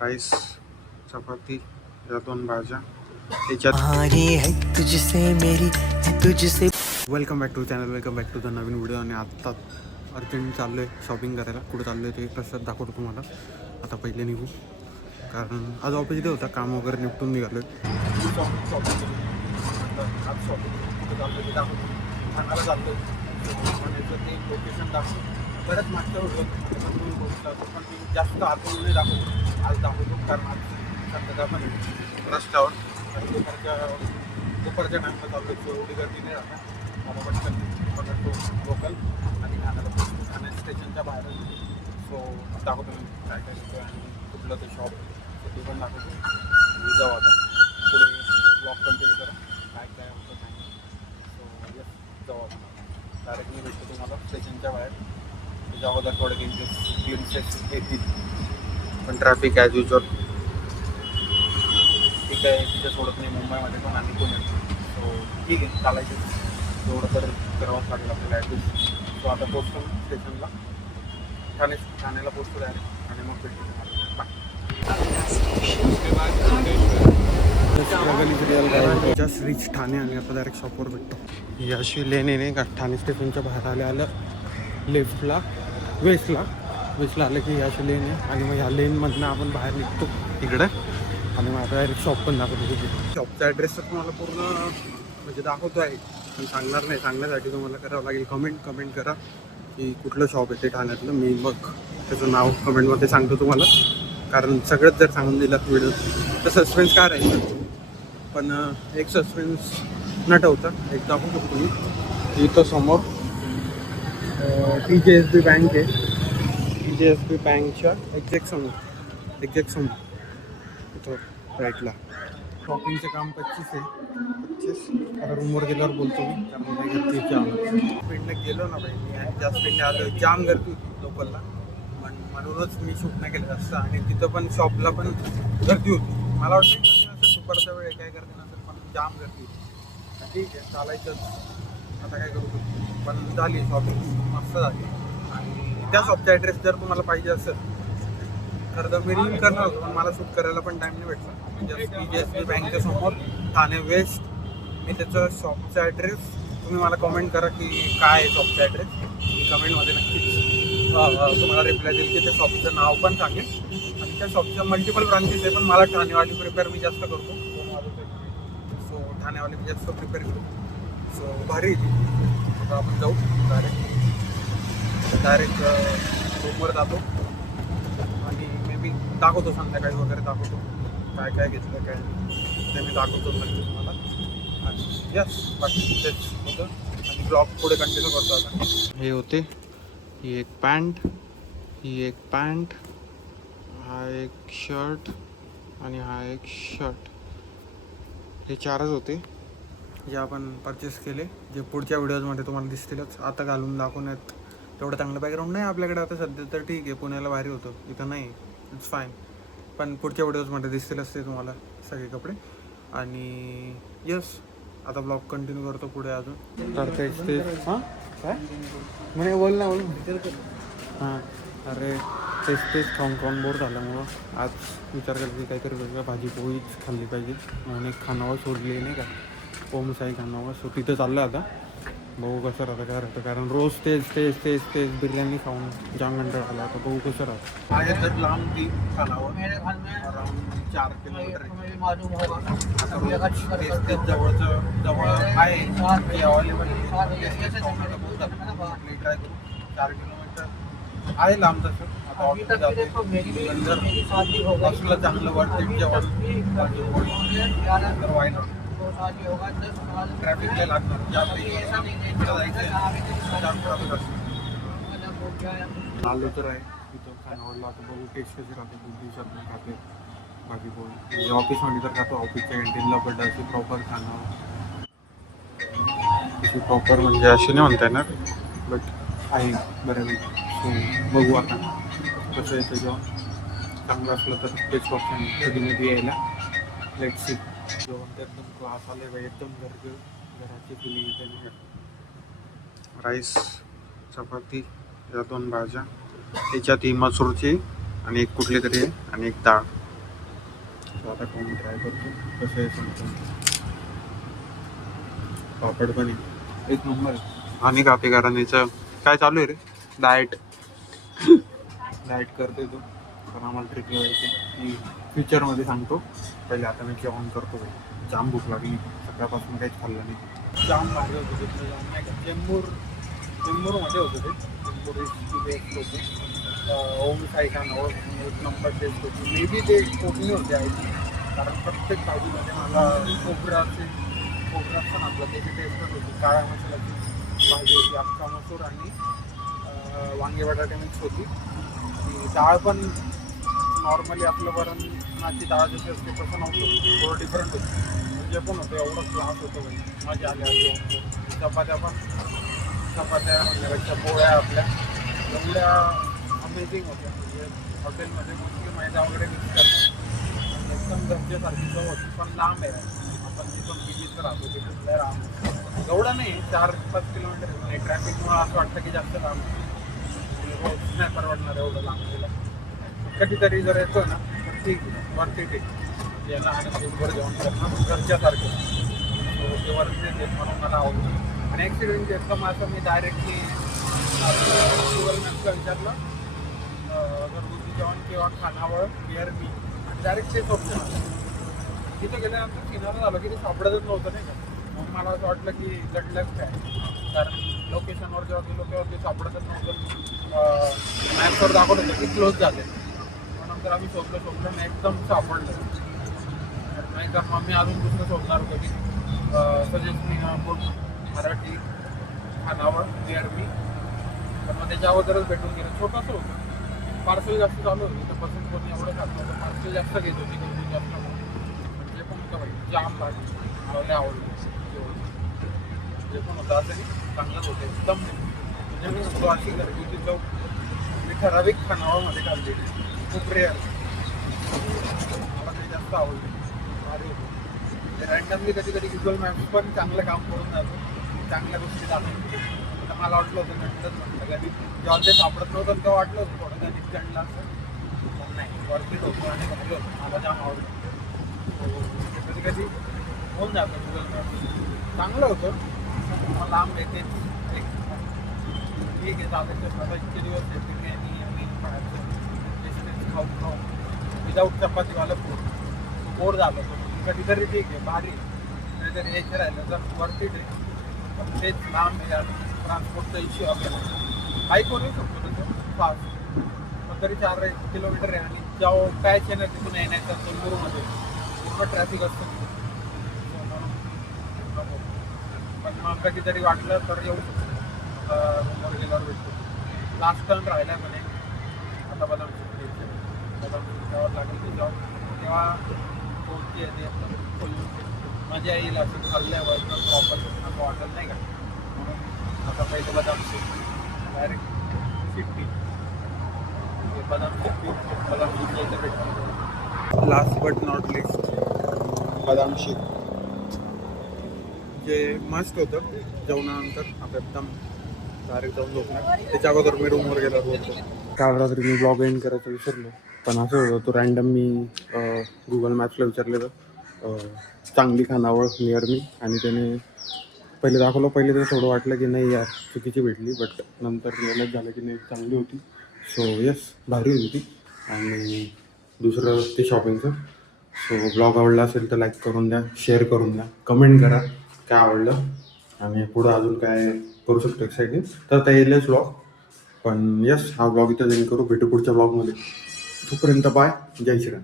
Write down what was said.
Rice, चपाती, या 2 भाज्या त्याच्यात. Welcome back to channel, welcome back to the नवीन व्हिडिओ. आणि आत्ता अर्जंट चाललो आहे शॉपिंग करायला. कुठं चाललो आहे ते प्रसाद दाखवतो तुम्हाला. आता पहिले निघू, कारण आज ऑफिस डे होता, काम वगैरे निपटून निघालो आहे. लोकेशन दाखवतो बरंच मागच्या पण जास्त आतून नाही दाखवतो. आज दाखवतो कारण आज सध्या पण रस्त्यावर दुपारच्या टाईमला चालू एवढी गर्दी नाही राहणार. मला पटकन पकडतो लोकल आणि ठाणे स्टेशनच्या बाहेर. सो दाखवतो मी काय काय होतं आणि कुठलं ते शॉप ते पण दाखवतो. मी जाऊ आता पुढे वॉक कंटिन्यू करा काय काय होतं काय नाही. सो येस, जाऊ आता डायरेक्ट मी भेटतो तुम्हाला स्टेशनच्या बाहेर. त्याच्या अगोदर थोडे ग्लिम्सेस येतील, पण ट्रॅफिक ॲज युजल ठीक आहे. तिथे सोडत नाही मुंबईमध्ये पण आणि पुण्यात. सो ठीक आहे, चालायचं तेवढं तर करावंच लागेल आपल्याला ॲडजस्ट. सो आता पोचतो स्टेशनला, ठाण्याला पोचतो डायरेक्ट आणि मग भेटतो तुम्हाला. जस्ट रिच ठाणे आणि आता डायरेक्ट शॉपवर भेटतो. ही अशी लेन आहे नाही का, ठाणे स्टेशनच्या बाहेर आलं लेफ्टला वेस्टला आलं की अशी लेन आहे. आणि मग ह्या लेनमधनं आपण बाहेर निघतो इकडे आणि मग आता डायरेक्ट शॉप पण दाखवतो. शॉपचा ॲड्रेस तर तुम्हाला पूर्ण म्हणजे दाखवतो आहे, पण सांगणार नाही. सांगण्यासाठी तुम्हाला करावं लागेल कमेंट करा की कुठलं शॉप आहे ते ठाण्यातलं. मी मग त्याचं नाव कमेंटमध्ये सांगतो तुम्हाला, कारण सगळंच जर सांगून दिलं व्हिडिओ तर सस्पेन्स काय राहील. पण एक सस्पेन्स न ठेवता एक दाखवू शकतो मी. इथं समोर TJSB बँक आहे. TJSB बँकच्या एक्झॅक्ट समोर इथं राईटला. शॉपिंगचं काम 25 आहे. आता रूमवर गेल्यावर बोलतो मी, कारण काय गर्दी जाम. स्पीडने गेलो ना भाई, आणि त्या स्पीडने आलो, जाम गर्दी होती लोकलला. म्हणूनच मी शूट नाही केलं जास्त. आणि तिथं पण शॉपला पण गर्दी होती. मला वाटतं गर्दी नसेल, दुपारच्या वेळ काय गर्दी नसेल, पण जाम गर्दी होती. ठीक आहे, चालायचंच आता काय करू. पण झाली शॉपिंग, मस्त झाली. आणि त्या शॉपचा ॲड्रेस जर तुम्हाला पाहिजे असेल तर मी रील करणार होतो, पण मला शूट करायला पण टाईम नाही भेटला. म्हणजे TJSB बँकच्या समोर ठाणे वेस्ट. मी त्याचं शॉपचा ॲड्रेस तुम्ही मला कमेंट करा की काय आहे शॉपचा ॲड्रेस. मी कमेंटमध्ये नक्कीच तुम्हाला रिप्लाय देईल की त्या शॉपचं नाव पण सांगेल. आणि त्या शॉपच्या मल्टिपल ब्रांचेस आहे, पण मला ठाणेवाली प्रिपेअर मी जास्त करतो. सो ठाणेवाली मी जास्त प्रिपेअर करतो. सो भारी. आता आपण जाऊ डायरेक्ट रूमवर जातो आणि मे बी दाखवतो संध्याकाळी वगैरे दाखवतो काय काय घेतलं काय ते मी दाखवतो नक्की तुम्हाला. आणि यस, बाकी तेच होतं. आणि ब्लॉग पुढे कंटिन्यू करतो आता. हे होते, ही एक पॅन्ट, हा एक शर्ट आणि हा एक शर्ट. हे 4च होते जे आपण परचेस केले, जे पुढच्या व्हिडिओजमध्ये तुम्हाला दिसतीलच. आता घालून दाखवण्यात तेवढं चांगलं बॅकग्राऊंड नाही आपल्याकडे आता सध्या, तर ठीक आहे. पुण्याला भारी होतं, इथं नाही, इट्स फाईन. पण पुढच्या व्हिडिओजमध्ये दिसतीलच ते तुम्हाला सगळे कपडे. आणि यस, आता ब्लॉग कंटिन्यू करतो पुढे अजून. तर तेच हां काय म्हणे बोल ना हां. अरे तेच खाऊन बोर झाल्यामुळं आज विचार केला की काहीतरी वेगळं भाजी पोळीच खाल्ली पाहिजे. म्हणून एक खानावळ सोडली नाही का, ओमसाई खानावळ. सो तिथं चाललं आता, बघू कसं राहतं काय राहतं. कारण रोज तेच बिर्याणी खाऊन जाम कंटाळा आला. आता बघू कसं राहतं. आहे तर लांब ती खानावळ, अराउंड 4 किलोमीटर. जवळ आहे अवेलेबल. ट्राय करू. 4 किलोमीटर आहे लांब तसं. आता जर चांगलं वाटतं जेवण तर वाय नॉट. ट्रॅफिकला लागणार आलो तर आहे तिथं खानावळला. आता बघू टेस्ट कशी राहते. 2 दिवसात नाही खाते बाकी पोळी. म्हणजे ऑफिसमध्ये तर खातो, ऑफिसच्या कॅन्टीनला. पण अशी प्रॉपर खानावळ अशी प्रॉपर म्हणजे अशी नाही म्हणता येणार, बट आहे बऱ्यापैकी. सो बघू आता कसं येतं जेवण. चांगलं असलं तर तेच ऑप्शन कधी यायला. Let's see. जेवण तर एकदम क्लास आले बाई, एकदम घराची फिलिंग येते. राईस, चपाती, या 2 भाज्या, त्याच्यात ही मसूरची आणि एक कुठली तरी आहे आणि एक डाळ. तर आता खाऊन ट्राय करतो कसं आहे समजून. पापड पण आहे एक नंबर आहे. आणि काफी कारण याचं काय चालू आहे रे? डाएट करतोय तो. पण आम्हाला ट्रिक लावायची की फ्युचरमध्ये सांगतो. पहिले आता मी जेवण करतो. जाम भूक लागली, सकाळपासून काहीच खाल्लं नाही. जाम भारी होतं तिथलं जाम नाही का. चेंबूरमध्ये होतं ते. चेंबूर होते ओम साई खानावर एक नंबर टेस्ट होती. मे बी ते कोकणी होते आहे, कारण प्रत्येक भाजीमध्ये मला खोबरं असतं ना आपलं त्याची टेस्टच होती. काळ्या मसाल्याची भाजी होती, अख्खा मसूर आणि वांगे बटाटे मिक्स होती. आणि डाळ पण नॉर्मली आपलं वरणाची डाळ जशी असते तसं नव्हतं, थोडं डिफरंट होतं. म्हणजे पण होतं एवढं क्लास होतं भाई, मजा आली आली. चपात्या म्हणजे पोळ्या आपल्या एवढ्या अमेझिंग होत्या. म्हणजे हॉटेलमध्ये मोस्टली मैदा वगैरे मिक्स करतात, एकदम गरजेसारखी चव होती. पण लांब आहे, आपण जिथून बीचीचं राहतो तिथून लांब, एवढं नाही 4-5 किलोमीटर आहे. ट्रॅफिकमुळं असं वाटतं की जास्त लांब नाही परवडणार एवढं लांब गेलं. कधीतरी जर येतो ना तर ठीक आहे, वरती ठीक याला आणि वर जेवण करणं घरच्यासारखं ते वरती येत म्हणून मला आवडतं. आणि ॲक्सिडेंट एकदम असं मी डायरेक्टली गुगल मॅपला विचारलं घरगुती जेवण किंवा खानावळ नियर मी, आणि डायरेक्ट तेच ऑप्शन आलं. तिथं गेल्यानंतर किनारा झालं की ते सापडतच नव्हतं नाही का. मग मला असं वाटलं की लटलंच काय, कारण लोकेशनवर जेव्हा गेलो तेव्हा ते सापडतच नव्हतं. मॅपवर दाखवत होतं की क्लोज झाले. मग नंतर आम्ही शोधलं नाही, एकदम सापडलं नाही का. मग मी अजून दुसरं शोधणार होतं की सजेस्ट मी फूड मराठी खानावळ नियर मी. तर मग त्याच्या अगोदरच भेटून गेलं. छोटंसं होतं, पार्सल जास्त चालू होतं तर बसून कोणी एवढं खात नव्हतं. पार्सल जास्त घेत होती कोणी जास्त, म्हणजे पण होतं भाई जाम भाजी मला आवडलं. जे पण होतं असं नाही, चांगलंच होतं एकदम. म्हणजे मी म्हणतो अशी घरगुती चव मी ठराविक खानावळमध्ये खाल्ली, खूप रेअर. मला ते जास्त आवडले, भारी होतं. म्हणजे रँडमली कधी गुगल मॅप्स पण चांगलं काम करून जातो, चांगल्या गोष्टी दाखवतो. आता मला वाटलं होतं नंतर म्हटलं कधी जेव्हा ते सापडत नव्हतं तेव्हा वाटलं होतं थोडं कधीच गणलं असं, पण नाही वरतीच होतं आणि भारी होतं. मला जाम आवडलं. कधी होऊन जातं गुगल मॅप चांगलं होतं. मग लांब येते ठीक आहे चालायचं. आता इतके दिवस येते आणि बाहेरचं डिस्टन्स खाऊन विदाऊट चपातीवाला बोर झालं होतं. कधीतरी ठीक आहे भारी, नाहीतरी यायचं राहिलं तर वरती आहे. पण तेच लांब आहे, ट्रान्सपोर्टचा इश्यू आपल्याला बाईक करू शकतो तसं फास्ट, पण तरी 4 किलोमीटर आहे. आणि जेव्हा काय आहे तिथून येण्याचं चेंबूरमध्ये पूर्ण ट्रॅफिक असतं. पण मग कधीतरी वाटलं तर येऊ शकतो. रूमवर गेल्यावर भेटतो. लास्ट टर्न राहिला म्हणे आता बदाम जेव्हा लागेल ते तेव्हा पोहोचते येते फुल मजा येईल. असं खाल्ल्यावर प्रॉपर असं वाटत नाही का. म्हणून आता पहिले बदाम शेक डायरेक्ट 50 बदाम शेक इथं भेटतो. लास्ट बट नॉट लिस्ट बदाम शेक जे मस्त होतं. जेवणानंतर आपण एकदम डायरेक्ट जाऊन झोपणार. त्याच्या अगोदर मी रूमवर गेल्यावर बोलतो. काल रात्री मी ब्लॉग एंड करायचं विसरलो, पण असं होतं तो रँडम मी गुगल मॅप्सला विचारलेलं चांगली खानावळ नियर मी, आणि त्याने पहिले दाखवलं. पहिले तर थोडं वाटलं की नाही यार चुकीची भेटली, बट नंतर रिअलाईज झालं की नाही चांगली होती. सो येस भारी होती ती. आणि दुसरं ते शॉपिंगचं. सो ब्लॉग आवडला असेल तर लाईक करून द्या, शेअर करून द्या, कमेंट करा काय आवडलं, आणि पुढं अजून काय करू शकतो एक्साइटिंग तर त्या येईलच ब्लॉग. पण येस हा ब्लॉग इथं एंड करू. भेटू पुढच्या ब्लॉगमध्ये. तोपर्यंत बाय. जय श्रीराम.